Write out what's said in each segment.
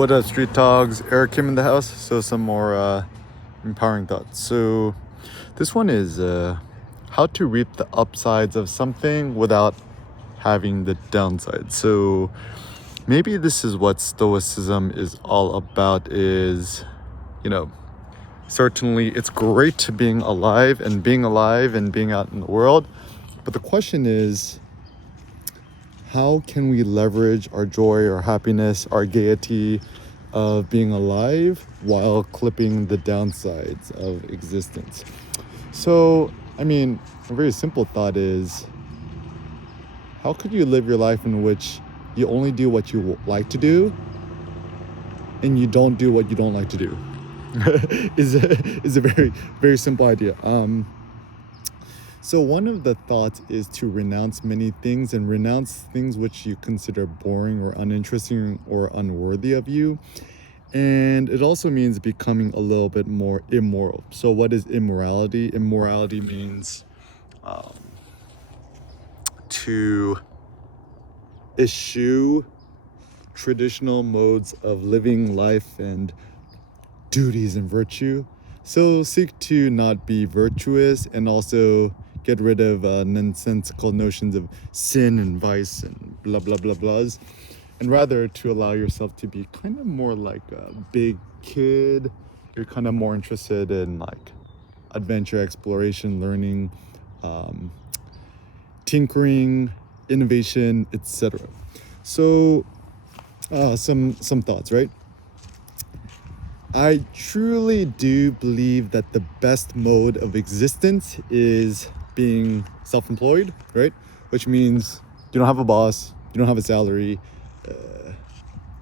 What up, Street Dogs? Eric Kim in the house. So some more empowering thoughts. So this one is how to reap the upsides of something without having the downside. So maybe this is what Stoicism is all about. Is certainly it's great to being alive and being out in the world, but the question is, how can we leverage our joy, our happiness, our gaiety of being alive while clipping the downsides of existence? So, a very simple thought is, how could you live your life in which you only do what you like to do and you don't do what you don't like to do? is a very, very simple idea. So one of the thoughts is to renounce many things and renounce things which you consider boring or uninteresting or unworthy of you. And it also means becoming a little bit more immoral. So what is immorality? Immorality means to eschew traditional modes of living life and duties and virtue. So seek to not be virtuous and also get rid of nonsensical notions of sin and vice and blah blah blah blahs, and rather to allow yourself to be kind of more like a big kid. You're kind of more interested in like adventure, exploration, learning, tinkering, innovation, etc. So some thoughts, right? I truly do believe that the best mode of existence is being self-employed, right? Which means you don't have a boss, you don't have a salary,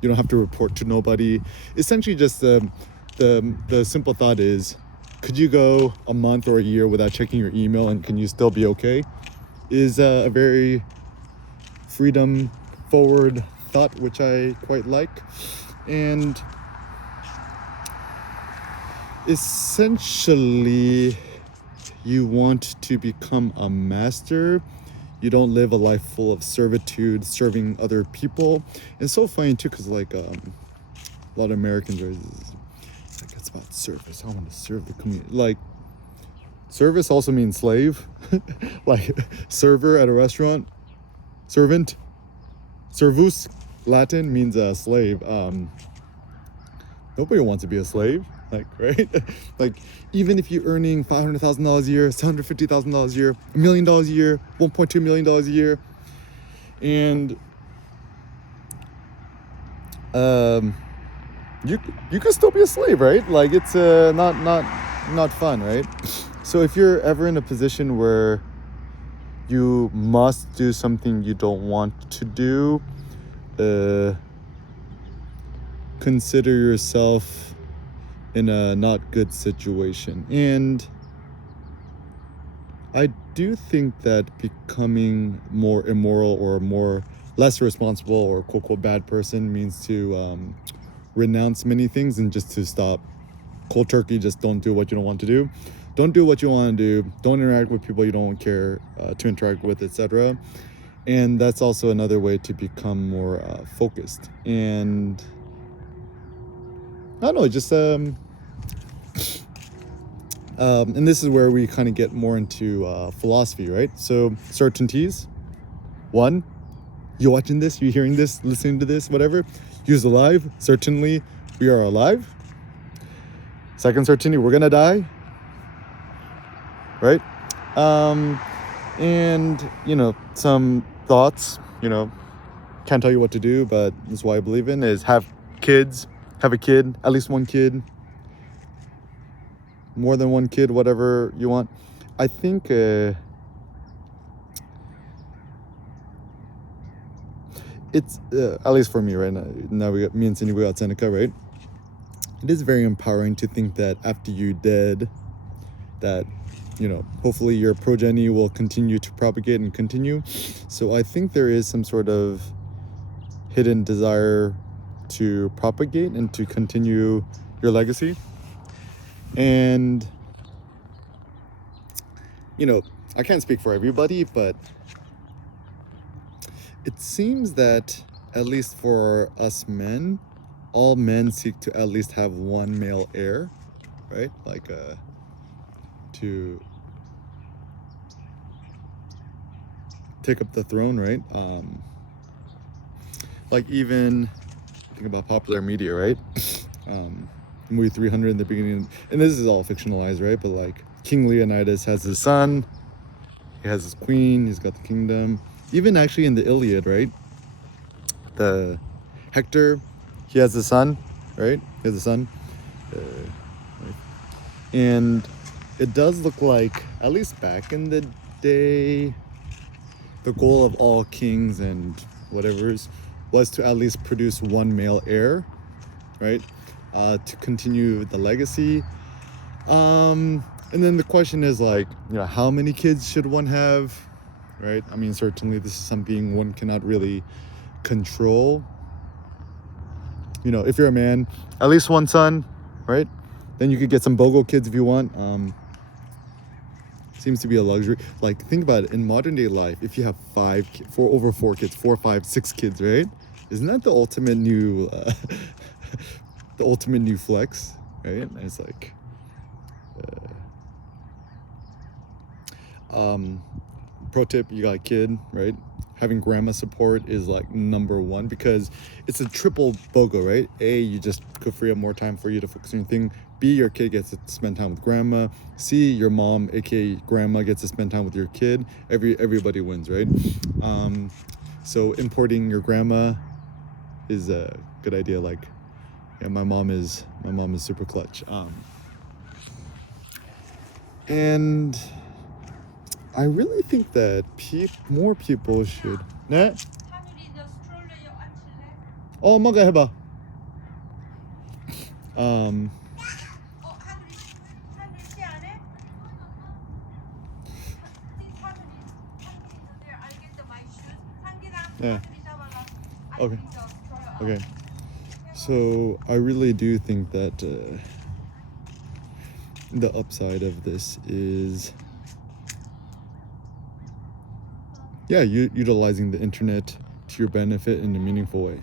you don't have to report to nobody. Essentially, just the simple thought is, could you go a month or a year without checking your email and can you still be okay? Is a very freedom forward thought, which I quite like. And essentially, you want to become a master. You don't live a life full of servitude, serving other people. It's so funny too, because a lot of Americans are like, it's about service. I want to serve the community. Like, service also means slave. Like server at a restaurant, servant, servus, Latin means slave. Nobody wants to be a slave. Like, right? Like, even if you're earning $500,000 a year, $750,000 a year, $1 million a year, $1.2 million a year, and you can still be a slave, right? Like, it's not fun, right? So if you're ever in a position where you must do something you don't want to do, consider yourself in a not good situation. And I do think that becoming more immoral or more less responsible or quote unquote bad person means to renounce many things and just to stop cold turkey. Just don't do what you don't want to do. Don't do what you want to do. Don't interact with people you don't care to interact with, etc. And that's also another way to become more focused. And I don't know, just and this is where we kind of get more into philosophy, right? So certainties. One, you watching this, you hearing this, listening to this, whatever. You're alive. Certainly, we are alive. Second certainty, we're gonna die, right? And some thoughts. Can't tell you what to do, but this is why I believe in is have kids. Have a kid, at least one kid, more than one kid, whatever you want. I think it's at least for me right now we got me and Cindy, we got Seneca, right? It is very empowering to think that after you're dead, that hopefully your progeny will continue to propagate and continue. So I think there is some sort of hidden desire to propagate and to continue your legacy. And I can't speak for everybody, but it seems that at least for us men, all men seek to at least have one male heir, right? Like to take up the throne, right? Like even think about popular media, right? um, movie 300 in the beginning, and this is all fictionalized, right? But like King Leonidas has his son, he has his queen, he's got the kingdom. Even actually in the Iliad, right? The Hector, he has a son, right? He has a son, and it does look like, at least back in the day, the goal of all kings and whatever's was to at least produce one male heir, right? To continue the legacy. And then the question is like, how many kids should one have, right? I mean, certainly this is something one cannot really control. If you're a man, at least one son, right? Then you could get some BOGO kids if you want. Seems to be a luxury. Like, think about it, in modern day life, if you have over 4 kids, 4, 5, 6 kids, right? Isn't that the ultimate new the ultimate new flex, right? And it's like pro tip, you got a kid, right? Having grandma support is like number one, because it's a triple BOGO, right? A, you just could free up more time for you to focus on your thing. B, your kid gets to spend time with grandma. C, your mom, aka grandma, gets to spend time with your kid. Everybody wins, right? So importing your grandma is a good idea. Like, yeah, my mom is super clutch. And I really think that more people should. 네? 하늘이 너 스트롤러 앉힐래? 엄마가 해봐. 하늘이 시 안 해? 하늘이 there. I'll get my shoes. 상기랑 네. 하늘이 잡아라. Okay. 하늘이 너 스트롤러. Okay. So I really do think that the upside of this is, utilizing the internet to your benefit in a meaningful way.